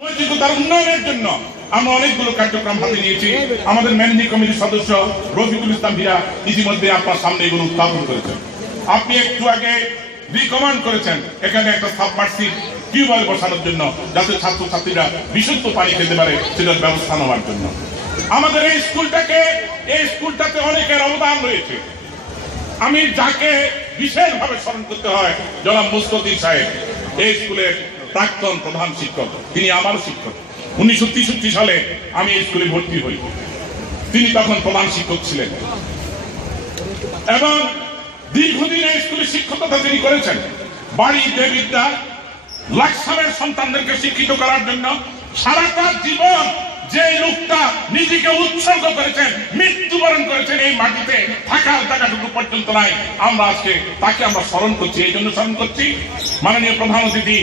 নৈতিকতার উন্নয়নের জন্য আমরা অনেকগুলো কার্যক্রম হাতে নিয়েছি। আমাদের ম্যানেজিং কমিটির সদস্য রফিকুল ইসলাম ভিরা ইতিমধ্যে আপনার সামনে এগুলো উত্থাপন করেছেন। আপনি একটু আগে রিকমেন্ড করেছেন, এখানে একটা সাবমার্সিভ টিউবওয়েল বসানোর জন্য, যাতে ছাত্রছাত্রীরা বিশুদ্ধ পানি খেতে পারে, সেটার ব্যবস্থা নেওয়ার জন্য। আমাদের এই স্কুলটাকে, এই স্কুলটাতে অনেকের অবদান রয়েছে। আমি যাকে বিশেষভাবে স্মরণ করতে হয়, জনাব মুস্তদিন সাহেব, এই স্কুলের প্রাক্তন প্রধান শিক্ষক, তিনি আমারও শিক্ষক। উনিশশো তেষট্টি সালে আমি স্কুলে ভর্তি হই। তিনি তখন প্রধান শিক্ষক ছিলেন। এবং দীর্ঘদিন এই স্কুলে শিক্ষকতা তিনি করেছেন। বাড়িতে বিদ্যা লাকসামের সন্তানদেরকে শিক্ষিত করার জন্য সারাটা জীবন যে লোকটা নিজেকে উৎসর্গ করেছেন, মৃত্যুবরণ করেছেন এই মাটিতে, থাকার জায়গাটুকু পর্যন্ত নাই। আমরা আজকে তাকে আমরা স্মরণ করছি, এই জন্য স্মরণ করছি। মাননীয় প্রধান অতিথি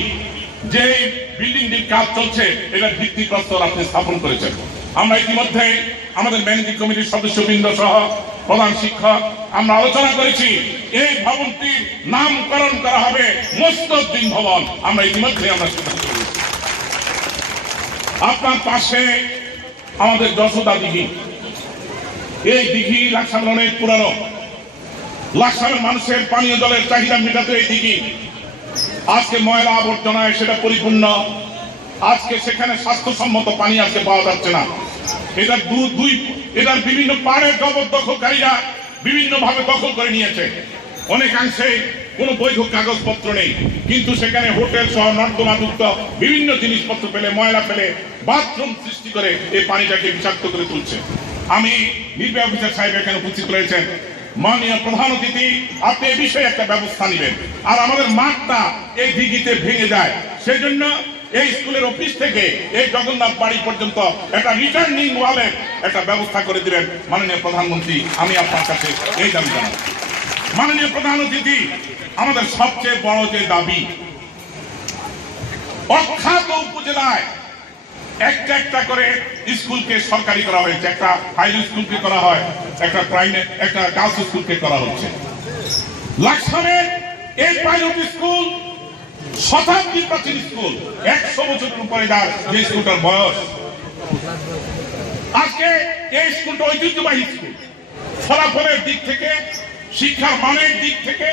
যে বিল্ডিংটির কাজ চলছে, এটার ভিত্তিপ্রস্তর আপনি স্থাপন করেছেন। আমরা ইতিমধ্যে আমাদের ম্যানেজিং কমিটির সদস্যবৃন্দ সহ প্রধান শিক্ষক, আমরা আলোচনা করেছি, এই ভবনটির নামকরণ করা হবে মোস্তদ্দিন ভবন। আমরা ইতিমধ্যে আমরা সিদ্ধান্ত। আপনার পাশে আমাদের যশোদা দিঘি। এই দিঘি লাকসামের অনেক পুরানো। লাকসামের মানুষের পানীয় জলের চাহিদা মেটাতে এই দিঘি। আজকে ময়লা আবর্জনায় সেটা পরিপূর্ণ। আজকে সেখানে স্বাস্থ্যসম্মত পানি আজকে পাওয়া যাচ্ছে না। এটা দু- দুই এটার বিভিন্ন পাড়ের জবরদখলকারীরা বিভিন্ন ভাবে দখল করে নিয়েছে। অনেকাংশে কোনো বৈধ কাগজপত্র নেই। কিন্তু সেখানে হোটেল সহ নর্দমাযুক্ত বিভিন্ন জিনিসপত্র ফেলে, ময়লা ফেলে, বাথরুম সৃষ্টি করে এই পানিটাকে বিষাক্ত করে তুলছে। আমি নির্বাহী অফিসার সাহেব এখানে উপস্থিত রয়েছেন। মাননীয় প্রধান অতিথি, আপনি এই বিষয়ে একটা ব্যবস্থা নেবেন। আর আমাদের মাঠটা এই দিঘিতে ভেঙে যায়। সেজন্য এই স্কুলের অফিস থেকে এই জগন্নাথ বাড়ি পর্যন্ত একটা রিটার্নিং ওয়ালের একটা ব্যবস্থা করে দিবেন মাননীয় প্রধানমন্ত্রী। আমি আপনার কাছে এই দাবি জানাই মাননীয় প্রধান অতিথি, আমাদের সবচেয়ে বড় যে দাবি, অখ্যাত উপজেলায় একটা একটা করে স্কুলকে সরকারি করা হয়েছে, একটা হাই স্কুলকে করা হয়, একটা প্রাইভেট একটা গার্লস স্কুলকে করা হচ্ছে। লাকসামের এই পাইলট স্কুল শতাব্দী প্রাচীন স্কুল একশো বছরের উপরে যার যে স্কুলটার বয়স। আজকে এই স্কুলটা ঐতিহ্যবাহী স্কুল ফলাফলের দিক থেকে, শিক্ষার মানের দিক থেকে,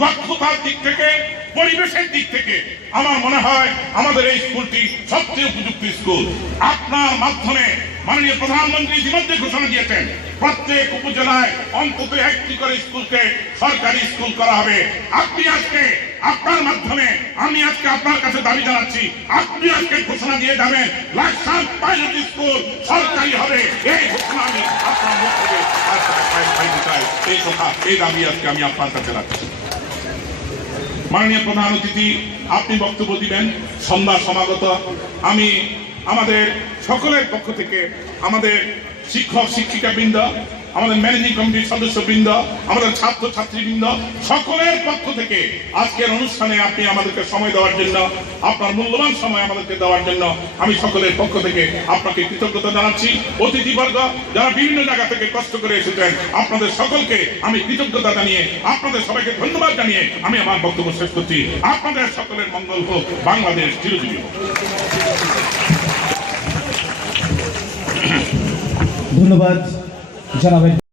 দক্ষতার দিক থেকে পরিবেশের দিক থেকে আমার মনে হয় আমাদের এই স্কুলটি সবচেয়ে উপযুক্ত স্কুল। আপনার মাধ্যমে মাননীয় প্রধানমন্ত্রী ইতিমধ্যে ঘোষণা দিয়েছেন, প্রত্যেক উপজেলায় অন্তত একটি করে স্কুলকে সরকারি স্কুল করা হবে। আপনি আজকে আপনার মাধ্যমে, আমি আজকে আপনার কাছে দাবি জানাচ্ছি, আপনি আজকে ঘোষণা দিয়ে যাবেন, লাকসাম পাইলট স্কুল সরকারি হবে। এই ঘোষণা আমি আপনার মুখ থেকে। এই কথা, এই দাবি আজকে আমি আপনার কাছে রাখছি। মাননীয় প্রধান অতিথি, আপনি বক্তব্য দিবেন, সন্ধ্যা সমাগত। আমি আমাদের সকলের পক্ষ থেকে আমাদের শিক্ষক শিক্ষিকা বৃন্দ আমাদের ম্যানেজিং কমিটির সদস্যবৃন্দ, আমাদের ছাত্র ছাত্রীবৃন্দ সকলের পক্ষ থেকে আজকের অনুষ্ঠানে আপনি আমাদেরকে সময় দেওয়ার জন্য, আপনার মূল্যবান সময় আমাদেরকে দেওয়ার জন্য আমি সকলের পক্ষ থেকে আপনাকে কৃতজ্ঞতা জানাচ্ছি। অতিথিবর্গ, যারা বিভিন্ন জায়গা থেকে কষ্ট করে এসেছেন, আপনাদের সকলকে আমি কৃতজ্ঞতা জানিয়ে, আপনাদের সবাইকে ধন্যবাদ জানিয়ে আমি আমার বক্তব্য শেষ করছি। আপনাদের সকলের মঙ্গল হোক। বাংলাদেশ চিরজীবী হোক। ধন্যবাদ জানাবেন